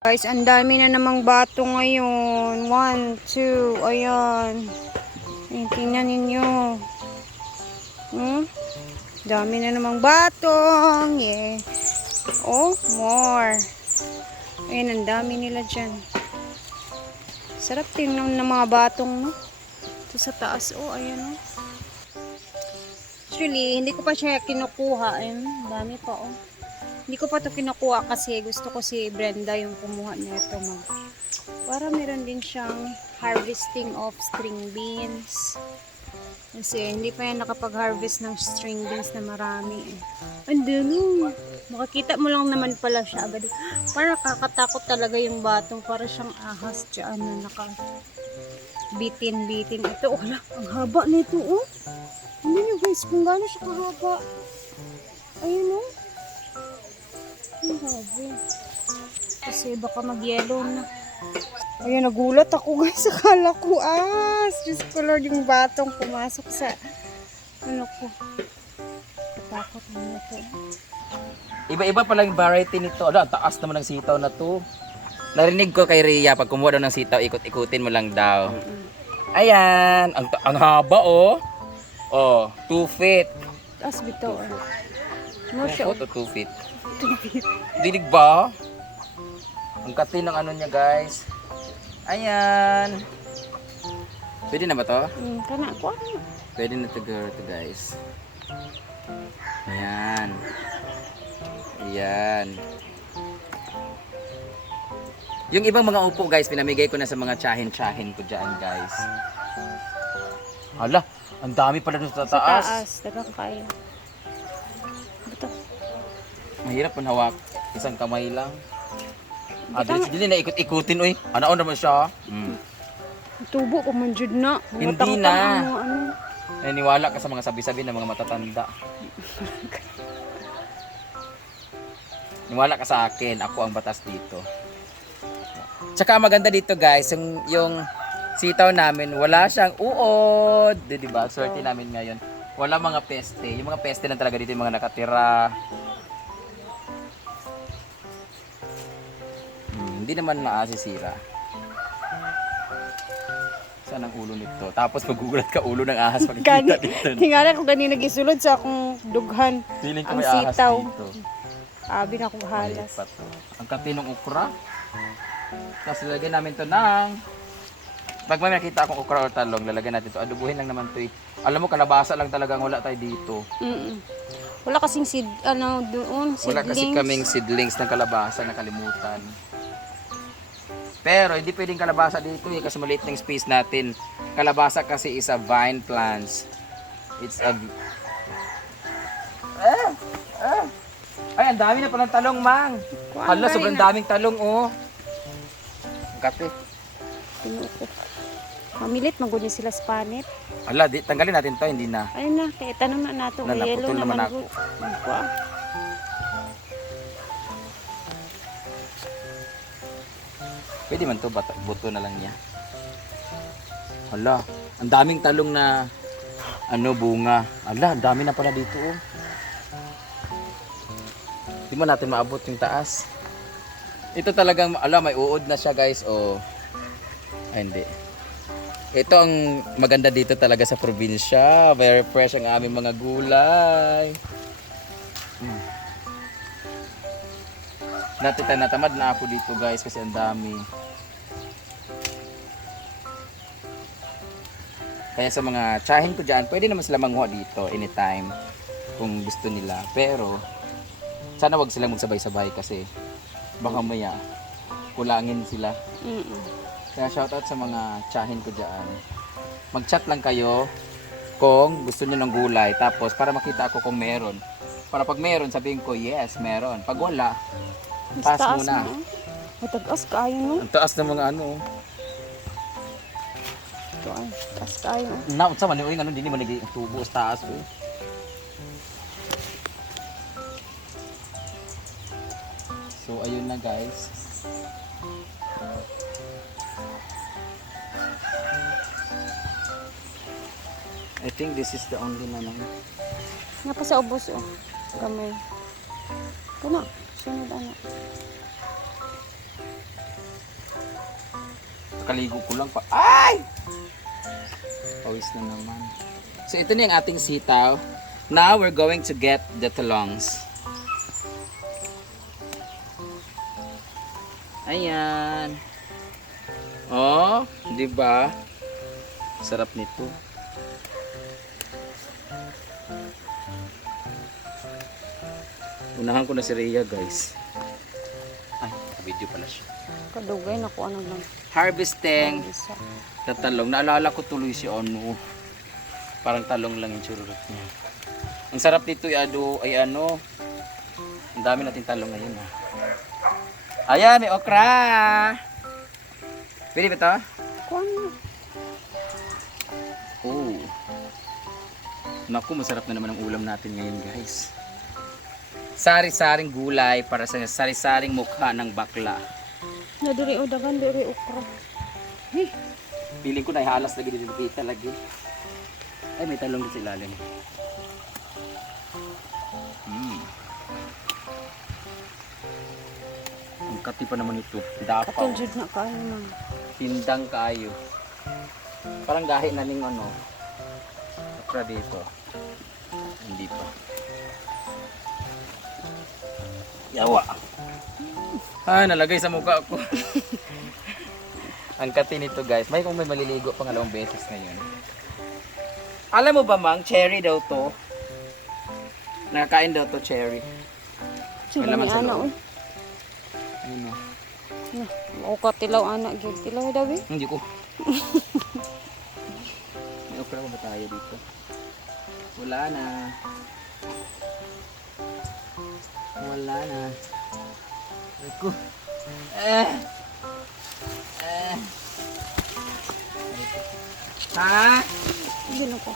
Guys, ang dami na namang bato ngayon. One, two, ayan. Ayan, tingnan ninyo. Hmm? Dami na namang batong. Yeah. Oh, more. Ayan, ang dami nila dyan. Sarap tingnan ng mga batong, no? Ito sa taas, oh, ayan, oh. Actually, hindi ko pa siya kinukuha. Ayun, dami pa, oh. Hindi ko pa to kinukuha kasi gusto ko si Brenda yung kumuha niya ito mag. Para meron din siyang harvesting of string beans. Kasi hindi pa yan nakapag-harvest ng string beans na marami. Ang dami. Makikita mo lang naman pala siya agad. Para kakatakot talaga yung batong. Para siyang ahas dyan na naka bitin-bitin. Ito, wala. Ang haba nito, oh. Hindi nyo guys kung gaano siya kahaba. Ayun, oh. Grabe. Kasi baka mag-yellow na. Ayun, nagulat ako guys. Akala ko, ah, Diyos ko Lord, yung batong pumasok sa, ano ko. Katakot na ito. Iba-iba pala yung variety nito. Ano, taas naman ng sitaw na to. Narinig ko kay Rhea, pag kumuha daw ng sitaw, ikot-ikutin mo lang daw. Ayan, ang, ang haba oh. Oh, 2 feet. Tapos bito, oh. Mo 2 siya, foot o 2 feet. Dinig ba? Ang kati ng ano niya guys. Ayan. Pwede na ba to? Hmm, kana ko. Pwede na to girl to guys. Ayan. Ayan. Yung ibang mga upo guys, pinamigay ko na sa mga tsahin-tsahin ko dyan guys. Hala, ang dami pala dun sa Sa taas. taas, dagang. Mahirap ang hawak. Isang kamay lang. Ah, dili, dili na ikot-ikutin oy. Ano naman siya? Hmm. Tubo ko man jud na. Hindi na. mga Ano. Naniniwala ka sa mga sabi-sabi ng mga matatanda. Niwala ka sa akin, ako ang batas dito. Tsaka maganda dito guys, yung, yung sitaw namin, wala siyang uod. Di, di ba? Swerte namin ngayon. Wala mga peste. Yung mga peste na talaga dito yung mga nakatira. Hindi naman naasisira. Saan ang ulo nito? Tapos magugulat ka ulo ng ahas Kani, pagkikita dito. tingala ko ganina gisulod sa akong dughan. Feeling ko Ang may ahas sitaw. dito. Abi na Maliit halas. to. Ang katinong ukra. Tapos lalagyan namin to ng... Pag may nakita akong ukra or talong, lalagyan natin to. Adubuhin lang naman to eh. Alam mo, kalabasa lang talagang wala tayo dito. Mm Wala kasing sid, ano, doon, seedlings. Wala kasi kaming seedlings ng kalabasa na kalimutan. Pero hindi pwedeng kalabasa dito eh kasi maliit ng space natin. Kalabasa kasi is a vine plants. It's a... Ah! Ah! Ay, ang dami na palang talong, Mang. Hala, sobrang ah. daming talong, oh. Ang Kape. Tinuko. Mamilit, magod niya sila sa panit. Hala, di, tanggalin natin to, hindi na. Ayun na, kaya tanong na nato. Na, naputol naman naman ako. good. Pwede man to, buto na lang niya. Hala, ang daming talong na ano bunga. Hala, ang dami na pala dito oh. Hindi mo natin maabot yung taas. Ito talagang, ala, may uod na siya guys. Oh. Ay, hindi. Ito ang maganda dito talaga sa probinsya. Very fresh ang aming mga gulay. Hmm. Dati tayo natamad na ako dito guys kasi ang dami. Kaya sa mga tsahin ko dyan, pwede naman sila manguha dito anytime kung gusto nila. Pero sana wag silang magsabay-sabay kasi baka maya kulangin sila. Mm-mm. Kaya shoutout sa mga tsahin ko dyan. Mag-chat lang kayo kung gusto niyo ng gulay. Tapos para makita ako kung meron. Para pag meron, sabihin ko, yes, meron. Pag wala, Taas taas muna. mo. Matagas kaayo no? ang taas ng mga ano. Ito ay, taas kaayo no? Na, sa man yung ano, hindi mo naging tubo sa taas. Eh. So, ayun na guys. I think this is the only na naman. Nga pa sa ubos oh. Gamay. Kana, sunod ano. kakaligo ko lang pa. Ay! Pawis na naman. So ito na yung ating sitaw. Now we're going to get the talongs. Ayan. Oh, 'di ba? Sarap nito. Unahan ko na si Rhea, guys. Ay, video pala siya. Kadugay na ko ano lang. Harvesting na talong. Naalala ko tuloy si ano. Parang talong lang yung chururot niya. Ang sarap nito ay ano, ay ano. Ang dami natin talong ngayon ah. Ayan, may okra. Pwede ba ito? Kuan. Oh. Naku, masarap na naman ang ulam natin ngayon guys. Sari-saring gulay para sa sari-saring mukha ng bakla. Na diri o dagan diri okra. Hey, Piling ko na ihalas lagi dito kita lagi. Ay, may talong din sa ilalim. Mm. Ang kati pa naman ito. Dapaw. katol jud na kayo man. Pindang kayo. Parang gahi na ning ano. Okra dito. Hindi pa. Yawa. Ah, nalagay sa mukha ko. Ang kati nito guys. May kung may maliligo pangalawang beses ngayon. Alam mo ba mang, cherry daw to. Nakakain daw to cherry. Sige laman ni sa loob. oy. Ayun o. Na, o ka tilaw ana gyud tilaw daw eh. Hindi ko. May okra ba tayo dito? Wala na. Wala na. Ay ko. Eh. Eh. Ha? Na ko.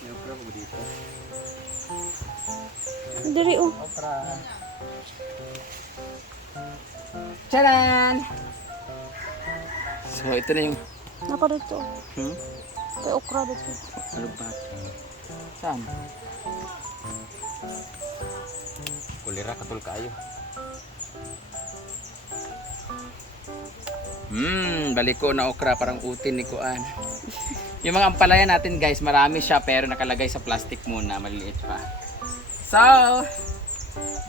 May okra ba dito? Diri o. Okra. Charan! So, ito na yung... Naka dito. Hmm? Kay okra dito. Alubat. Saan? Kulira katul kayo. Hmm, baliko na okra parang utin ni Kuan. Yung mga ampalaya natin guys, marami siya pero nakalagay sa plastic muna, maliliit pa. So,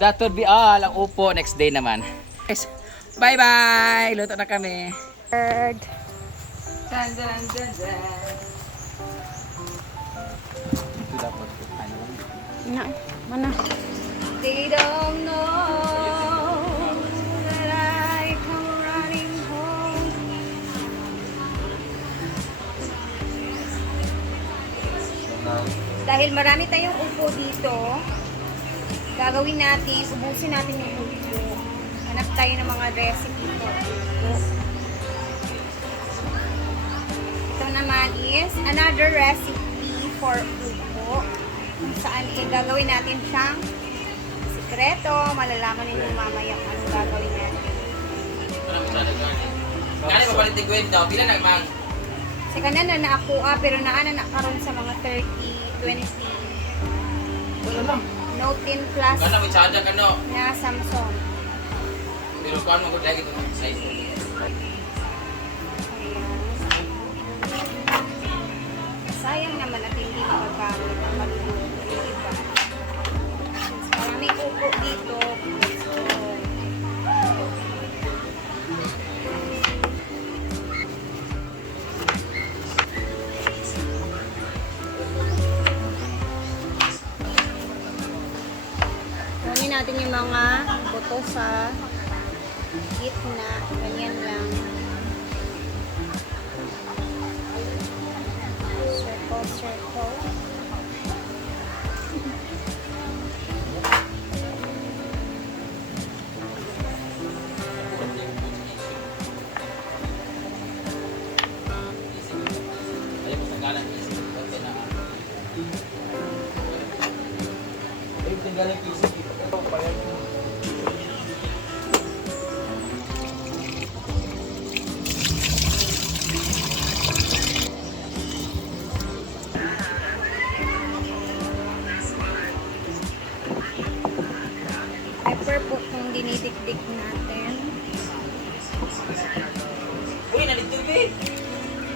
that would be all. Ang upo, next day naman. Guys, bye-bye! Luto na kami. Bird. Dun, dun, dun, dun. Ito dapat. Ano lang? Na, mana? They don't know that I come running home. Dahil marami tayong upo dito, gagawin natin, ubusin natin yung upo. Hanap tayo ng mga recipe upo. Ito naman is another recipe for upo. Kung saan eh, gagawin natin siyang sikreto. Malalaman ninyo mamaya kung anong gagawin natin. Gani mabalit ni Gwen daw, pila na mang Kasi kanan na naakuha pero naana na karon sa mga 30, 20, Wala lang. Note 10 Plus Kana may charger ka no. na Samsung. Pero kuan mo gud lagi ito size. Ayan. Sayang naman at hindi magagamit sa gitna. Ganyan lang. Circle, circle. Tagalan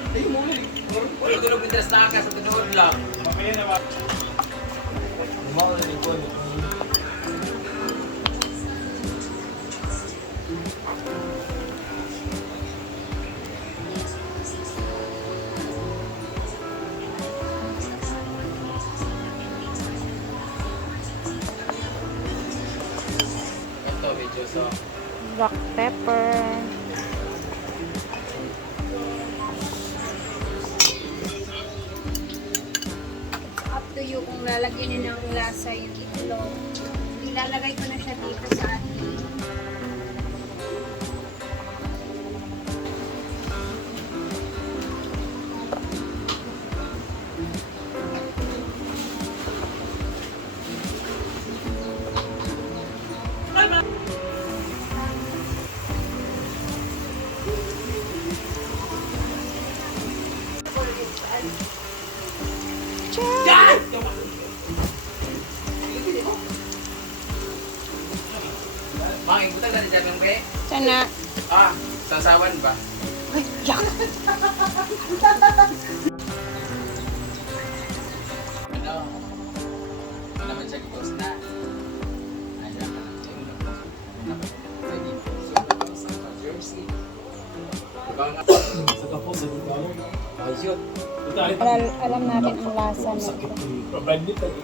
isip ko na. Ay tagalan isip ko pa yan. Wala ko nung pintas na ka sa tunood lang. Ito, medyo so. Black pepper. Lalagyan niyo ng lasa yung itlog. Ilalagay ko na siya dito sa ating Sana. Ah, sasawan ba? Ay, yak! Ano? Ano naman siya ghost na? Ayan na. Ayun na. Sa Jersey. Sa kapos, sa kapos. ayun. Para alam natin ang lasa tayo.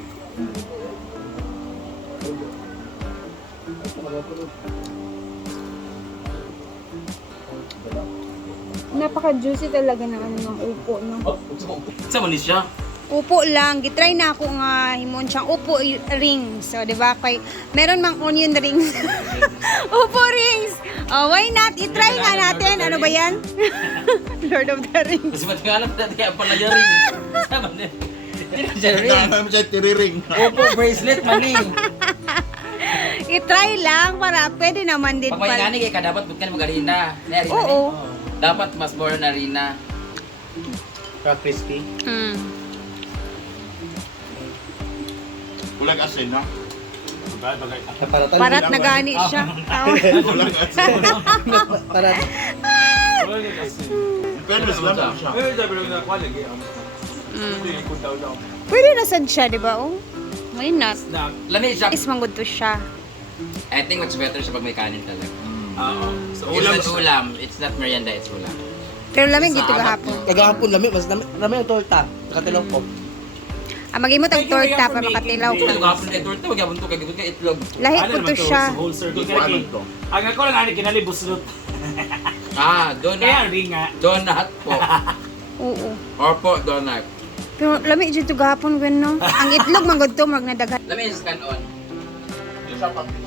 Napaka-juicy talaga ng ano ng upo, no? Sa mo ni siya? Upo lang, gitry na ako nga himon siyang upo rings. So, di ba? Kay, meron mang onion rings. upo rings! Oh, why not? I-try nga natin. Ano ba yan? Lord of the Rings. Kasi ba't nga alam natin kaya pala yung ring? Sama na. Hindi na siya ring. Dahil siya tiriring. Opo, bracelet mali. I-try lang para pwede naman din Pag may pala. kay ka dapat bukkan kan magarina. Nari Oo. Dapat mas more na rina. Kaya crispy. Mm. Kulang asin, ha? Bagay, bagay. Parat na gani siya. Oh. Kulang asin. Kasi. Pero mas lamang siya. Eh, sabi lang na kwa lagi. um, Mm. Daw. Pwede na sad siya, di ba? Oh. Why not? Lami siya. Is manggod to siya. I think what's better siya pag may kanin talaga. Oo. So, Ulam ulam it's ulam. It's not merienda, it's ulam. Pero lamig dito gahapon. Kagahapon lami, mas lami, lami ang torta. Nakatilaw ko. Ah, magimot ang torta making makatilaw ko. Kung hapon kay torta, wag hapon to kay gibot kay itlog. Lahi po to siya. Whole circle. To. Ang ako lang ani kinalibos lut. Ah, Kaya donut. ring nga. Donut po. Oo. Opo, donut. Pero lamig dito gahapon gano. Ang itlog manggod to mag nadaghan. Lami is scan on. Yung sa pag-dessert.